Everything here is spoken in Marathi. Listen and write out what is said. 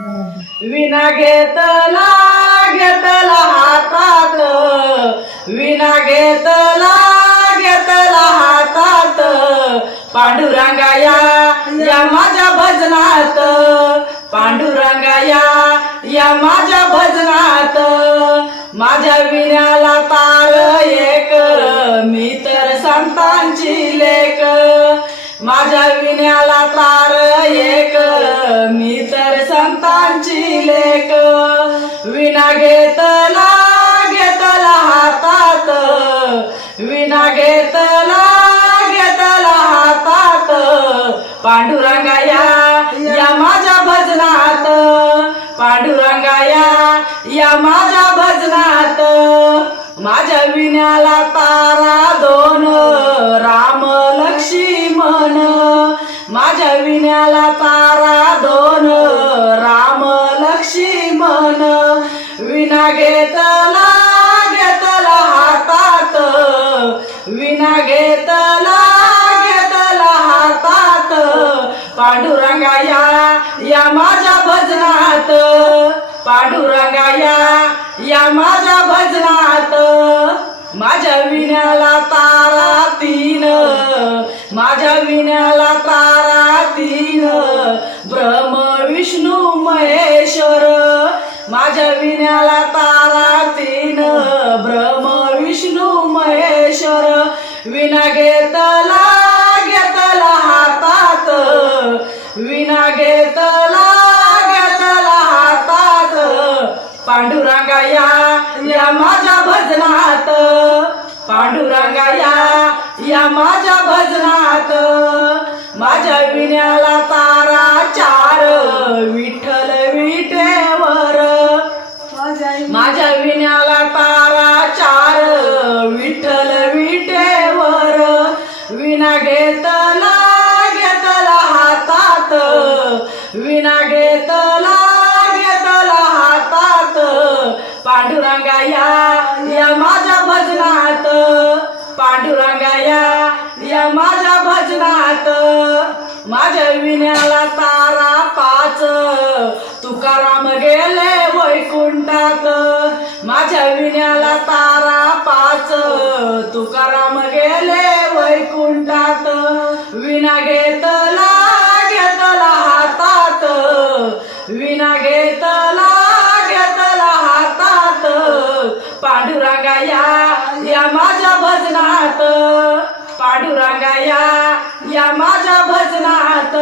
विना घेतला घेतला हातात. विना घेतला घेतला हातात. पांडुरंगाया या माझ्या भजनात. पांडुरंगाया या माझ्या भजनात. माझ्या विण्याला तार एक. मी तर संतांची लेख माझ्या विण्याला तार एक. मी तर संतांची लेक. विना घेतला घेतला हातात. विना घेतला घेतला हातात. पांडुरंगाया या या माझ्या भजनात. पांडुरंगा या या माझ्या भजनात. माझ्या विण्याला तारा दोन. पांडुरंगा या माझ्या भजनात. पांडुरंगा या या माझ्या भजनात. माझ्या विण्याला तारा तीन. माझ्या विण्याला तारा तीन. ब्रह्म विष्णू महेश्वर. माझ्या विण्याला तारा विना घेतला घेतला हातात. पांडुरंगा या या माझ्या भजनात. पांडुरंगा या या माझ्या भजनात. माझ्या विण्याला तारा चार विठ्ठल विटेवर माझ्या विण्याला तारा चार विठ्ठल विटेवर विना घेतला विना घेतला घेतला हातात. पांडुरंगाया या माझ्या भजनात. पांडुरंगाया या या माझ्या भजनात. माझ्या विण्याला तारा पाच. तुकाराम गेले वैकुंठात. माझ्या विण्याला तारा पाच. तुकाराम गेले वैकुंठात. विना घेतला पांडुरागाया या माझ्या भजनात. पांडुरागाया या माझ्या भजनात.